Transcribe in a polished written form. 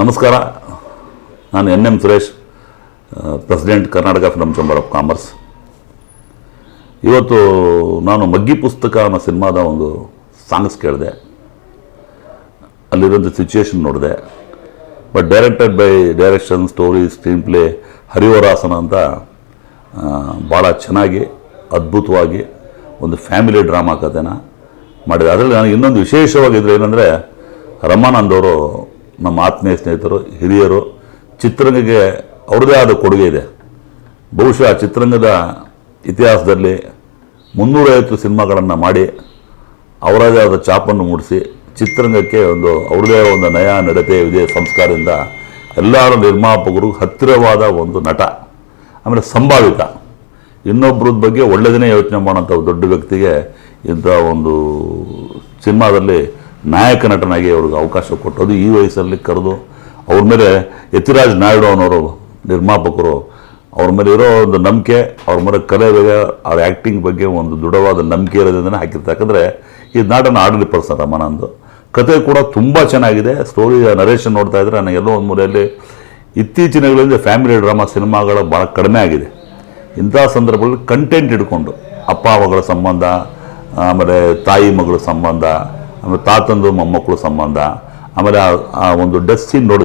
ನಮಸ್ಕಾರ. ನಾನು N Suresh, president Karnataka film chamber of commerce. ಇವತ್ತು ನಾನು ಮಗ್ಗಿ ಪುಸ್ತಕ ಅನ್ನೋ ಸಿನಿಮಾದ ಒಂದು ಸಾಂಗ್ಸ್ ಕೇಳಿದೆ. ಅಲ್ಲಿರೋಂಥ ಸಿಚುಯೇಷನ್ ನೋಡಿದೆ. But directed by direction, story, screen play Harivarasana ಅಂತ ಭಾಳ ಚೆನ್ನಾಗಿ ಅದ್ಭುತವಾಗಿ ಒಂದು ಫ್ಯಾಮಿಲಿ ಡ್ರಾಮಾ ಕಥೆನ ಮಾಡಿದೆ. ಅದರಲ್ಲಿ ನನಗೆ ಇನ್ನೊಂದು ವಿಶೇಷವಾಗಿದ್ದರೆ ಏನಂದರೆ, ರಮಾನಂದ್ ಅವರು ನಮ್ಮ ಆತ್ಮೀಯ ಸ್ನೇಹಿತರು, ಹಿರಿಯರು. ಚಿತ್ರರಂಗಕ್ಕೆ ಅವ್ರದ್ದೇ ಆದ ಕೊಡುಗೆ ಇದೆ. ಬಹುಶಃ ಚಿತ್ರರಂಗದ ಇತಿಹಾಸದಲ್ಲಿ 350 ಸಿನಿಮಾಗಳನ್ನು ಮಾಡಿ ಅವರದೇ ಆದ ಛಾಪನ್ನು ಮೂಡಿಸಿ ಚಿತ್ರರಂಗಕ್ಕೆ ಅವ್ರದ್ದೇ ಒಂದು ನಯ ನಡತೆ ವಿಜಯ ಸಂಸ್ಕಾರದಿಂದ ಎಲ್ಲರೂ ನಿರ್ಮಾಪಕರು ಹತ್ತಿರವಾದ ಒಂದು ನಟ. ಆಮೇಲೆ ಸಂಭಾವಿತ, ಇನ್ನೊಬ್ಬರದ ಬಗ್ಗೆ ಒಳ್ಳೆಯದನ್ನೇ ಯೋಚನೆ ಮಾಡೋಂಥ ದೊಡ್ಡ ವ್ಯಕ್ತಿಗೆ ಇಂಥ ಒಂದು ಸಿನಿಮಾದಲ್ಲಿ ನಾಯಕ ನಟನಾಗಿ ಅವ್ರಿಗೆ ಅವಕಾಶ ಕೊಟ್ಟೋದು, ಈ ವಯಸ್ಸಲ್ಲಿ ಕರೆದು ಅವ್ರ ಮೇಲೆ ಯತಿರಾಜ್ ನಾಯ್ಡು ಅನ್ನೋರು ನಿರ್ಮಾಪಕರು, ಅವ್ರ ಮೇಲೆ ಇರೋ ಒಂದು ನಂಬಿಕೆ, ಅವ್ರ ಮೇಲೆ ಕಲೆ ಬಗ್ಗೆ, ಅವ್ರ ಆ್ಯಕ್ಟಿಂಗ್ ಬಗ್ಗೆ ಒಂದು ದೃಢವಾದ ನಂಬಿಕೆ ಇರೋದ್ರಿಂದ ಹಾಕಿರ್ತಾರೆ. ಯಾಕಂದರೆ ಈ ನಾಟನ ಆಡಲಿ ಪರ್ಸನ್ ರಮಾನಂದ್. ಕತೆ ಕೂಡ ತುಂಬ ಚೆನ್ನಾಗಿದೆ. ಸ್ಟೋರಿ ನರೇಷನ್ ನೋಡ್ತಾ ಇದ್ದರೆ ನನಗೆಲ್ಲೋ ಒಂದು ಮೂಲೆಯಲ್ಲಿ ಇತ್ತೀಚಿನ ದಿನಗಳಲ್ಲಿ ಫ್ಯಾಮಿಲಿ ಡ್ರಾಮಾ ಸಿನಿಮಾಗಳು ಭಾಳ ಕಡಿಮೆ ಆಗಿದೆ. ಇಂಥ ಸಂದರ್ಭಗಳಲ್ಲಿ ಕಂಟೆಂಟ್ ಹಿಡ್ಕೊಂಡು ಅಪ್ಪ ಮಗಳ ಸಂಬಂಧ, ಆಮೇಲೆ ತಾಯಿ ಮಗಳ ಸಂಬಂಧ, ಆಮೇಲೆ ತಾತಂದು ಮೊಮ್ಮಕ್ಕಳು ಸಂಬಂಧ, ಆಮೇಲೆ ಆ ಒಂದು ಡೆತ್ ಸೀನ್ ನೋಡಿ